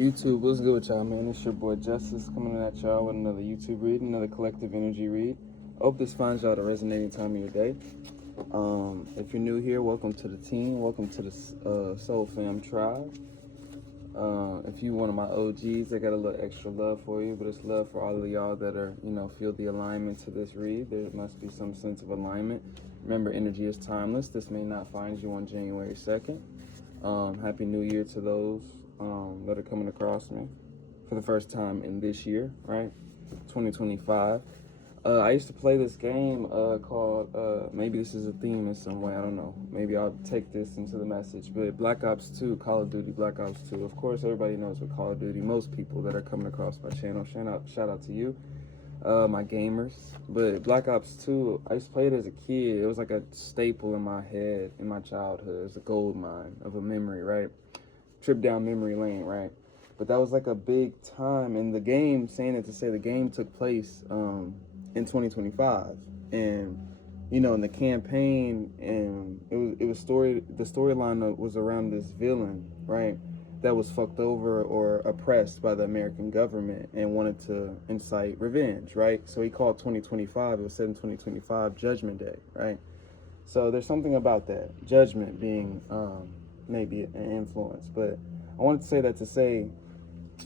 YouTube, what's good with y'all, man? It's your boy Justice coming at y'all with another YouTube read, another collective energy read. Hope this finds y'all at a resonating time of your day. If you're new here, welcome to the team. Welcome to the Soul Fam tribe. If you one of my OGs, I got a little extra love for you, but it's love for all of y'all that are, feel the alignment to this read. There must be some sense of alignment. Remember, energy is timeless. This may not find you on January 2nd. Happy New Year to those that are coming across me for the first time in this year, right? 2025. I used to play this game called, maybe this is a theme in some way, I don't know. Maybe I'll take this into the message, but Black Ops 2, Call of Duty Black Ops 2. Of course, everybody knows what Call of Duty, most people that are coming across my channel, shout out to you, my gamers. But Black Ops 2, I used to play it as a kid. It was like a staple in my head, in my childhood. It was a gold mine of a memory, right? Trip down memory lane, right? But that was like a big time in the game, saying it to say the game took place in 2025, and in the campaign, and the storyline was around this villain, right, that was fucked over or oppressed by the American government and wanted to incite revenge, right? So he called 2025, it was set in 2025, Judgment Day, right? So there's something about that, judgment being maybe an influence. But I wanted to say that to say,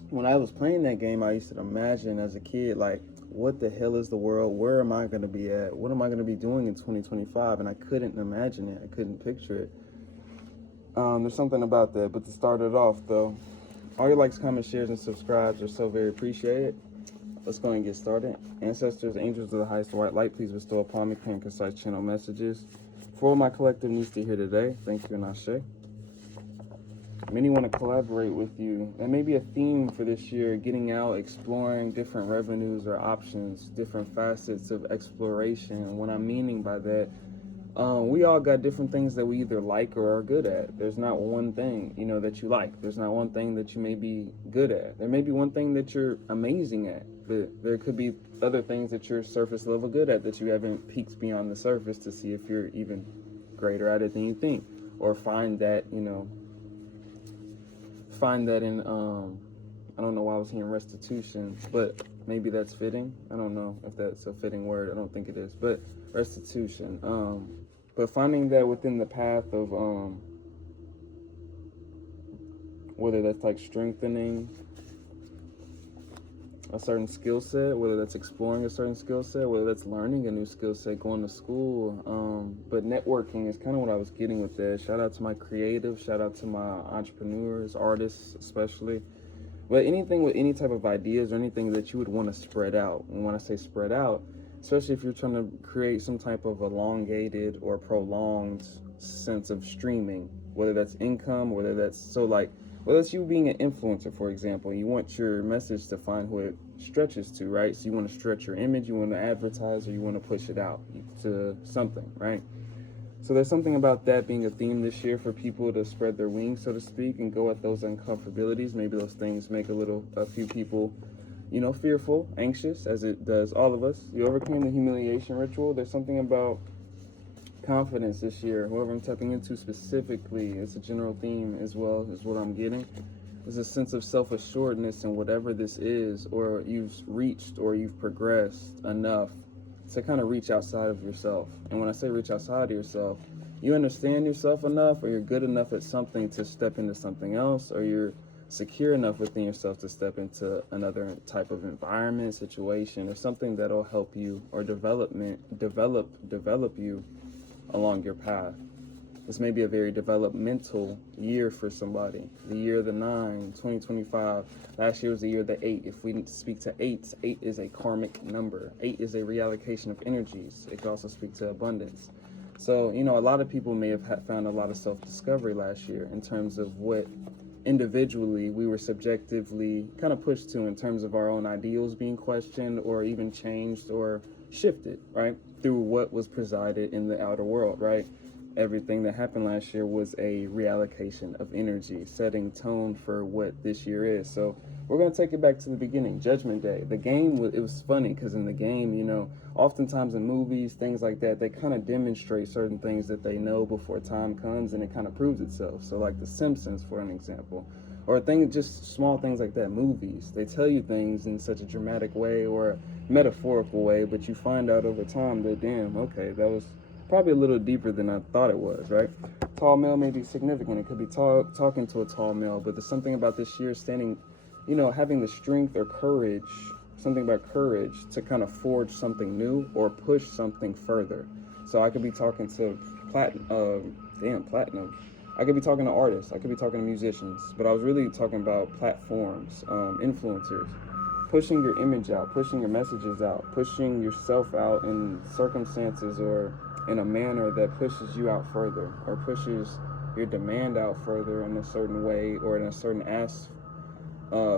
when I was playing that game, I used to imagine as a kid, like, what the hell is the world? Where am I going to be at? What am I going to be doing in 2025? And I couldn't imagine it. I couldn't picture it. There's something about that. But to start it off, though, all your likes, comments, shares, and subscribes are so very appreciated. Let's go and get started. Ancestors, angels of the highest white light, please bestow upon me clear and concise channel messages. For all my collective needs to hear today, thank you and Ashe. Many want to collaborate with you. That may be a theme for this year, getting out, exploring different revenues or options, different facets of exploration. And what I'm meaning by that, we all got different things that we either like or are good at. There's not one thing, that you like. There's not one thing that you may be good at. There may be one thing that you're amazing at, but there could be other things that you're surface level good at that you haven't peeked beyond the surface to see if you're even greater at it than you think, or find that in I don't know why I was hearing restitution, but maybe that's fitting. I don't know if that's a fitting word. I don't think it is, but restitution. But finding that within the path of whether that's like strengthening a certain skill set, whether that's exploring a certain skill set, whether that's learning a new skill set, going to school. But networking is kind of what I was getting with that. Shout out to my creatives, shout out to my entrepreneurs, artists especially. But anything with any type of ideas or anything that you would want to spread out. And when I say spread out, especially if you're trying to create some type of elongated or prolonged sense of streaming, whether that's income, whether that's whether it's you being an influencer, for example, you want your message to find who it stretches to, right? So you want to stretch your image, you want to advertise, or you want to push it out to something, right? So there's something about that being a theme this year for people to spread their wings, so to speak, and go at those uncomfortabilities. Maybe those things make a few people, fearful, anxious, as it does all of us. You overcame the humiliation ritual. There's something about confidence this year. Whoever I'm tapping into specifically, it's a general theme as well as what I'm getting. There's a sense of self-assuredness in whatever this is, or you've reached or you've progressed enough to kind of reach outside of yourself. And when I say reach outside of yourself, you understand yourself enough, or you're good enough at something to step into something else, or you're secure enough within yourself to step into another type of environment, situation, or something that'll help you or develop you along your path. This may be a very developmental year for somebody. The year of the 9, 2025. Last year was the year of the 8. If we speak to 8, 8 is a karmic number. 8 is a reallocation of energies. It can also speak to abundance. So, a lot of people may have found a lot of self-discovery last year in terms of what individually we were subjectively kind of pushed to in terms of our own ideals being questioned or even changed or shifted, right? Through what was presided in the outer world, right? Everything that happened last year was a reallocation of energy, setting tone for what this year is. So we're going to take it back to the beginning, Judgment Day. The game, it was funny because in the game, oftentimes in movies, things like that, they kind of demonstrate certain things that they know before time comes, and it kind of proves itself. So like The Simpsons, for an example, or things, just small things like that. Movies, they tell you things in such a dramatic way or a metaphorical way, but you find out over time that, damn, okay, that was probably a little deeper than I thought it was, right? Tall male may be significant. It could be talking to a tall male, but there's something about this year standing, having the strength or courage, something about courage to kind of forge something new or push something further. So I could be talking to platinum. I could be talking to artists. I could be talking to musicians, but I was really talking about platforms, influencers, pushing your image out, pushing your messages out, pushing yourself out in circumstances or in a manner that pushes you out further or pushes your demand out further in a certain way or in a certain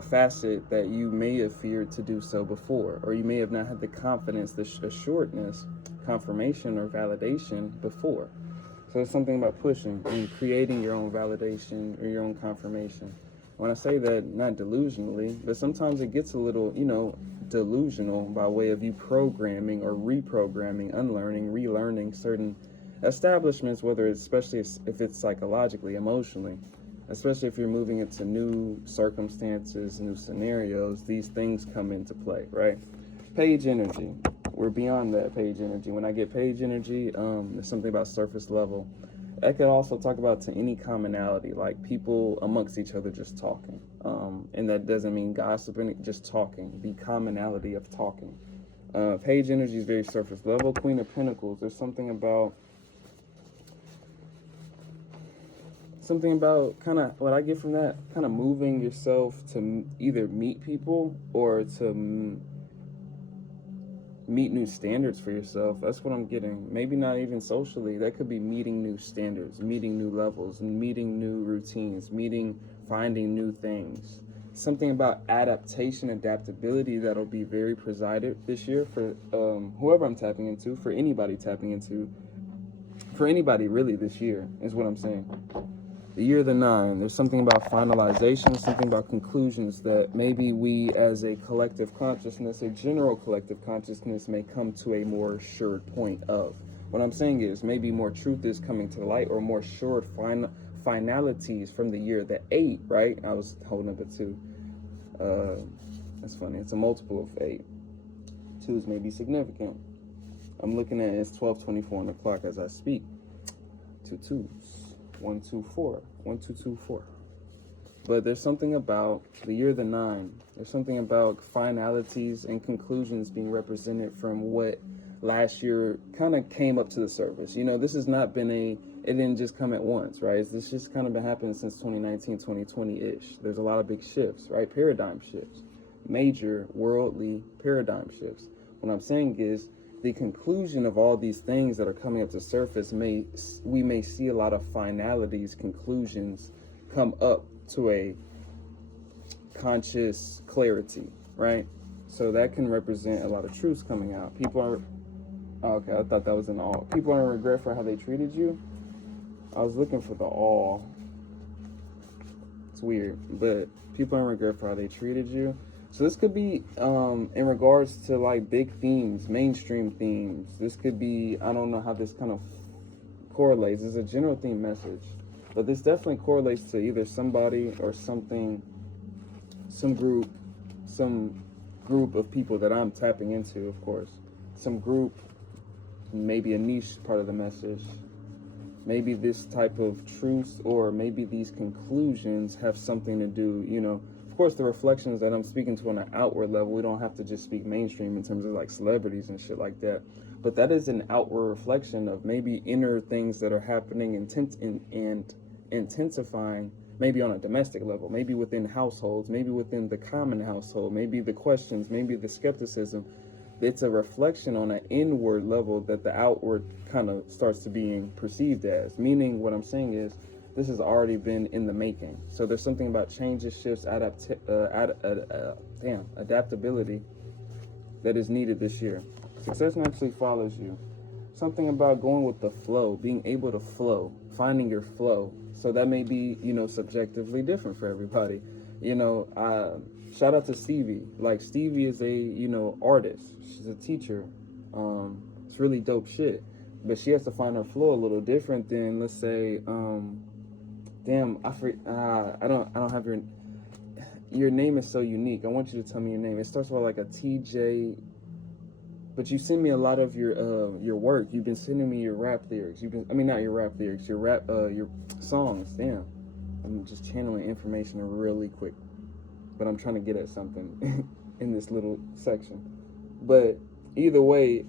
facet that you may have feared to do so before, or you may have not had the confidence, the assuredness, confirmation, or validation before. So it's something about pushing and creating your own validation or your own confirmation. When I say that, not delusionally, but sometimes it gets a little, delusional by way of you programming or reprogramming, unlearning, relearning certain establishments, whether it's, especially if it's psychologically, emotionally, especially if you're moving into new circumstances, new scenarios, these things come into play, right? Page energy. We're beyond that page energy. When I get page energy, there's something about surface level. I could also talk about to any commonality, like people amongst each other just talking. And that doesn't mean gossiping, just talking, the commonality of talking. Page energy is very surface level. Queen of Pentacles, there's something about kind of what I get from that, kind of moving yourself to either meet people or to meet new standards for yourself. That's what I'm getting. Maybe not even socially. That could be meeting new standards, meeting new levels, meeting new routines, finding new things. Something about adaptation, adaptability that'll be very presided this year for whoever I'm tapping into, for anybody tapping into, for anybody really this year is what I'm saying. The year of the 9, there's something about finalization, something about conclusions that maybe we as a collective consciousness, a general collective consciousness, may come to a more assured point of. What I'm saying is maybe more truth is coming to light or more assured finalities from the year. The 8, right? I was holding up a 2. That's funny. It's a multiple of 8. 2s may be significant. I'm looking at it's 12:24 on the clock as I speak. 2 2s. 1 2 4 1 2 2 4. But there's something about the year of the 9. There's something about finalities and conclusions being represented from what last year kind of came up to the surface. This has not been it didn't just come at once, right? This just kind of been happening since 2019, 2020-ish. There's a lot of big shifts, right? Paradigm shifts, major worldly paradigm shifts. What I'm saying is, the conclusion of all these things that are coming up to surface, we may see a lot of finalities, conclusions come up to a conscious clarity, right? So that can represent a lot of truths coming out. People are, okay, I thought that was an all. People are in regret for how they treated you. I was looking for the all. It's weird, but people are in regret for how they treated you. So this could be in regards to like big themes, mainstream themes. This could be, I don't know how this kind of correlates. It's a general theme message, but this definitely correlates to either somebody or something, some group of people that I'm tapping into, of course. Some group, maybe a niche part of the message. Maybe this type of truth or maybe these conclusions have something to do, Of course, the reflections that I'm speaking to on an outward level, we don't have to just speak mainstream in terms of like celebrities and shit like that. But that is an outward reflection of maybe inner things that are happening and intensifying, maybe on a domestic level, maybe within households, maybe within the common household, maybe the questions, maybe the skepticism. It's a reflection on an inward level that the outward kind of starts to being perceived as. Meaning, what I'm saying is, this has already been in the making. So there's something about changes, shifts, adaptability that is needed this year. Success naturally follows you. Something about going with the flow, being able to flow, finding your flow. So that may be, subjectively different for everybody. Shout out to Stevie. Like, Stevie is a, artist. She's a teacher. It's really dope shit. But she has to find her flow a little different than, let's say, Damn, I don't have your name is so unique. I want you to tell me your name. It starts with like a TJ, but you send me a lot of your work. You've been sending me your rap lyrics. I mean, not your rap lyrics, your songs. Damn, I'm just channeling information really quick, but I'm trying to get at something in this little section. But either way,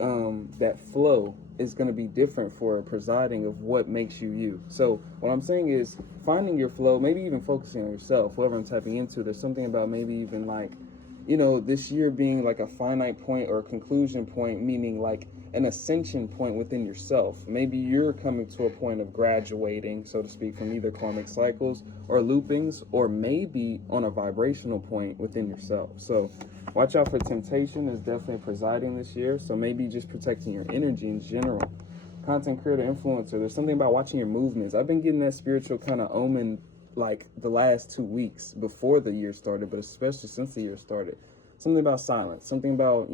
that flow is going to be different for presiding of what makes you you. So what I'm saying is finding your flow, maybe even focusing on yourself, whoever I'm tapping into. There's something about maybe even like, this year being like a finite point or a conclusion point, meaning like an ascension point within yourself. Maybe you're coming to a point of graduating, so to speak, from either karmic cycles or loopings, or maybe on a vibrational point within yourself. So watch out for temptation is definitely presiding this year. So maybe just protecting your energy in general. Content creator, influencer. There's something about watching your movements. I've been getting that spiritual kind of omen like the last 2 weeks before the year started, but especially since the year started. Something about silence. Something about,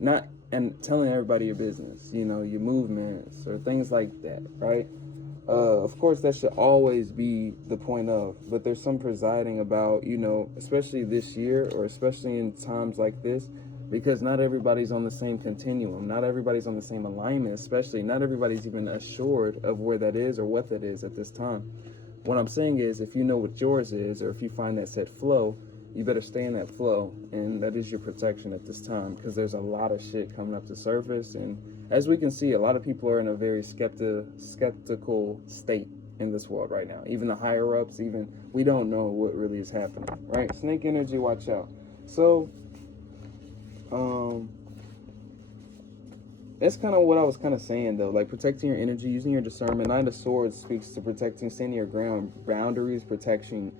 not and telling everybody your business, your movements or things like that, right? Of course, that should always be the point of, but there's some presiding about, especially this year or especially in times like this, because not everybody's on the same continuum. Not everybody's on the same alignment, especially not everybody's even assured of where that is or what that is at this time. What I'm saying is, if you know what yours is, or if you find that set flow, you better stay in that flow, and that is your protection at this time, because there's a lot of shit coming up to surface, and as we can see, a lot of people are in a very skeptical state in this world right now. Even the higher ups, even we don't know what really is happening, right? Snake energy, watch out. So, that's kind of what I was kind of saying though, like protecting your energy, using your discernment. Nine of Swords speaks to protecting, standing your ground, boundaries, protecting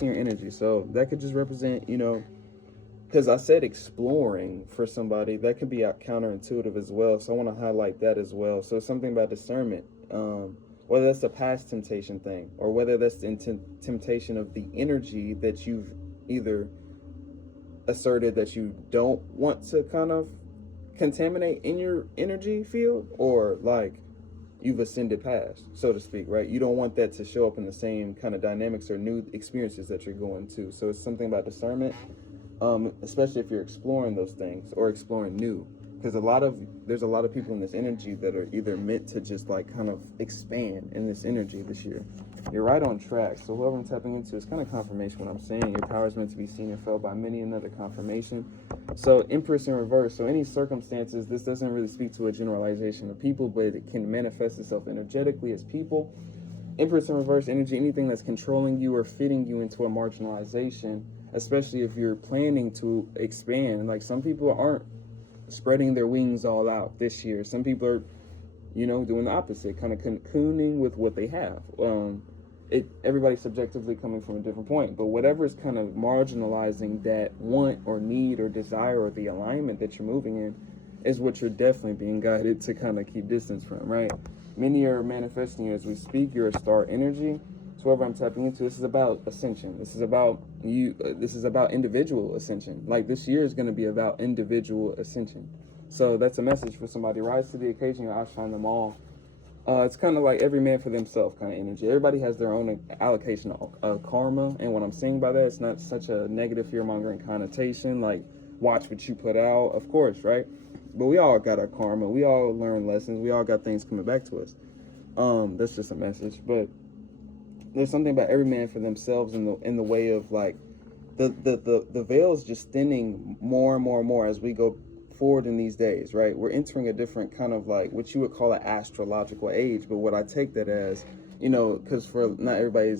your energy. So that could just represent, because I said exploring for somebody, that could be counterintuitive as well. So I want to highlight that as well. So something about discernment, whether that's a past temptation thing, or whether that's the temptation of the energy that you've either asserted that you don't want to kind of contaminate in your energy field, or like you've ascended past, so to speak, right? You don't want that to show up in the same kind of dynamics or new experiences that you're going to. So it's something about discernment, especially if you're exploring those things or exploring new, because there's a lot of people in this energy that are either meant to just like kind of expand in this energy this year. You're right on track. So whoever I'm tapping into is kind of confirmation what I'm saying. Your power is meant to be seen and felt by many, another confirmation. So Empress in reverse. So any circumstances, this doesn't really speak to a generalization of people, but it can manifest itself energetically as people. Empress in reverse energy, anything that's controlling you or fitting you into a marginalization, especially if you're planning to expand. Like some people aren't spreading their wings all out this year. Some people are, doing the opposite, kind of cocooning with what they have. Everybody's subjectively coming from a different point, but whatever is kind of marginalizing that want or need or desire or the alignment that you're moving in is what you're definitely being guided to kind of keep distance from, right? Many are manifesting as we speak. You're a star energy. So whoever I'm tapping into, this is about ascension. This is about you. This is about individual ascension. Like this year is going to be about individual ascension. So that's a message for somebody. Rise to the occasion, outshine them all. It's kind of like every man for themselves kind of energy. Everybody has their own allocation of karma. And what I'm saying by that, it's not such a negative fear-mongering connotation, like watch what you put out, of course, right? But we all got our karma. We all learn lessons. We all got things coming back to us. That's just a message. But there's something about every man for themselves in the way of like the veil is just thinning more and more and more as we go forward in these days, right? We're entering a different kind of like what you would call an astrological age, but what I take that as, because for not everybody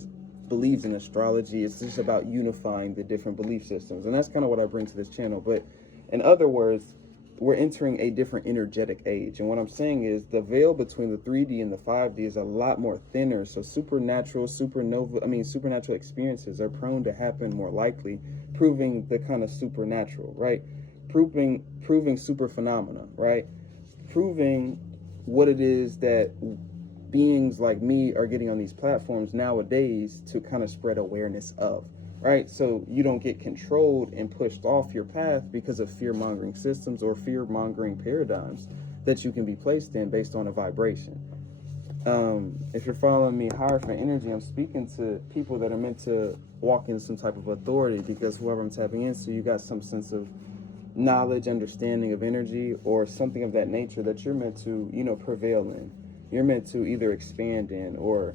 believes in astrology, it's just about unifying the different belief systems, and that's kind of what I bring to this channel. But in other words, we're entering a different energetic age, and what I'm saying is the veil between the 3D and the 5D is a lot more thinner, so supernatural experiences are prone to happen more likely, proving the kind of supernatural, right? Proving super phenomena, right? Proving what it is that beings like me are getting on these platforms nowadays to kind of spread awareness of, right? So you don't get controlled and pushed off your path because of fear-mongering systems or fear-mongering paradigms that you can be placed in based on a vibration. if you're following me higher for energy, I'm speaking to people that are meant to walk in some type of authority, because whoever I'm tapping into, you got some sense of knowledge, understanding of energy, or something of that nature that you're meant to, prevail in. You're meant to either expand in, or,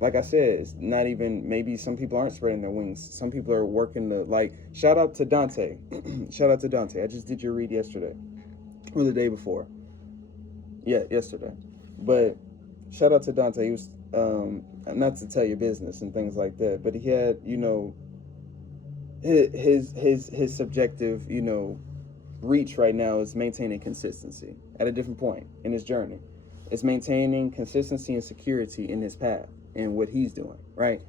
like I said, it's not even, maybe some people aren't spreading their wings. Some people are working shout out to Dante. Shout out to Dante. I just did your read yesterday, or the day before. Yeah, yesterday. But shout out to Dante. He was, not to tell your business and things like that, but he had, his subjective, reach right now is maintaining consistency at a different point in his journey. It's maintaining consistency and security in his path and what he's doing, right?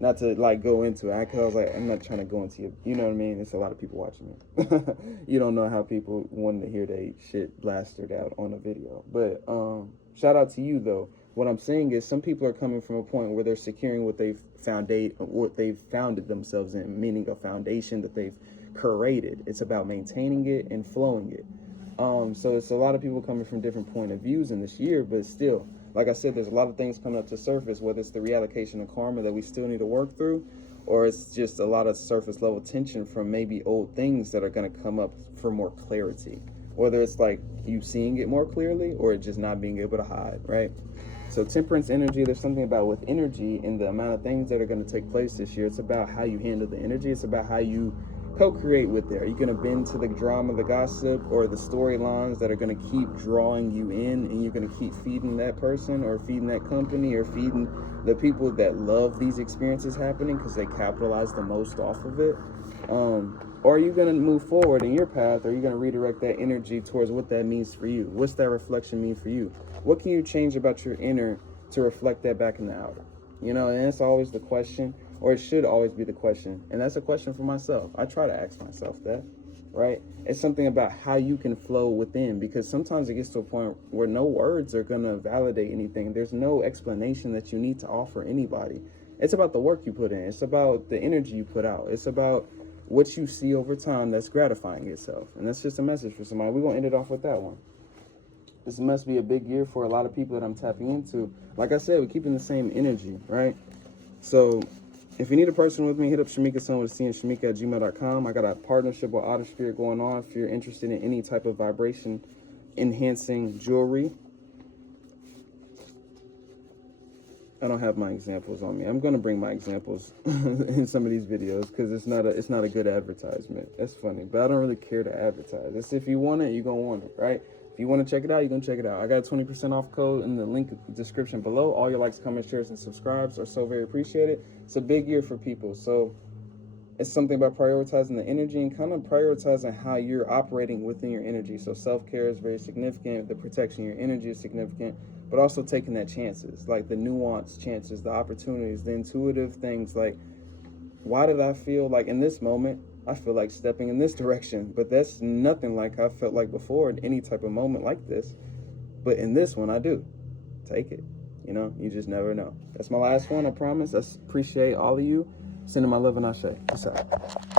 Not to go into it, because I was I'm not trying to go into it, you know what I mean? There's a lot of people watching me. You don't know how people want to hear their shit blasted out on a video. But shout out to you, though. What I'm saying is, some people are coming from a point where they're securing what they've founded themselves in, meaning a foundation that they've created. It's about maintaining it and flowing it. So it's a lot of people coming from different point of views in this year, but still, like I said, there's a lot of things coming up to surface, whether it's the reallocation of karma that we still need to work through, or it's just a lot of surface level tension from maybe old things that are going to come up for more clarity, whether it's you seeing it more clearly or it just not being able to hide, right? So temperance energy, there's something about with energy and the amount of things that are going to take place this year. It's about how you handle the energy. It's about how you co-create with it. Are you going to bend to the drama, the gossip, or the storylines that are going to keep drawing you in, and you're going to keep feeding that person or feeding that company or feeding the people that love these experiences happening because they capitalize the most off of it? Or are you going to move forward in your path? Or are you going to redirect that energy towards what that means for you? What's that reflection mean for you? What can you change about your inner to reflect that back in the outer? And that's always the question, or it should always be the question. And that's a question for myself. I try to ask myself that, right? It's something about how you can flow within, because sometimes it gets to a point where no words are going to validate anything. There's no explanation that you need to offer anybody. It's about the work you put in. It's about the energy you put out. It's about what you see over time that's gratifying itself. And that's just a message for somebody. We're going to end it off with that one. This must be a big year for a lot of people that I'm tapping into. Like I said, we're keeping the same energy, right? So if you need a person with me, hit up Shamika Son with C and Shamika@gmail.com. I got a partnership with Otter Spirit going on. If you're interested in any type of vibration enhancing jewelry, I don't have my examples on me. I'm going to bring my examples in some of these videos because it's not a good advertisement. That's funny, but I don't really care to advertise. It's if you want it, you're going to want it, right? If you want to check it out, you're going to check it out. I got a 20% off code in the link description below. All your likes, comments, shares, and subscribes are so very appreciated. It's a big year for people. So it's something about prioritizing the energy and kind of prioritizing how you're operating within your energy. So self-care is very significant. The protection of your energy is significant, but also taking that chances, like the nuanced chances, the opportunities, the intuitive things. Like, why did I feel like in this moment, I feel like stepping in this direction, but that's nothing like I felt like before in any type of moment like this. But in this one, I do. Take it. You just never know. That's my last one, I promise. I appreciate all of you. Sending my love and ashe. Peace out.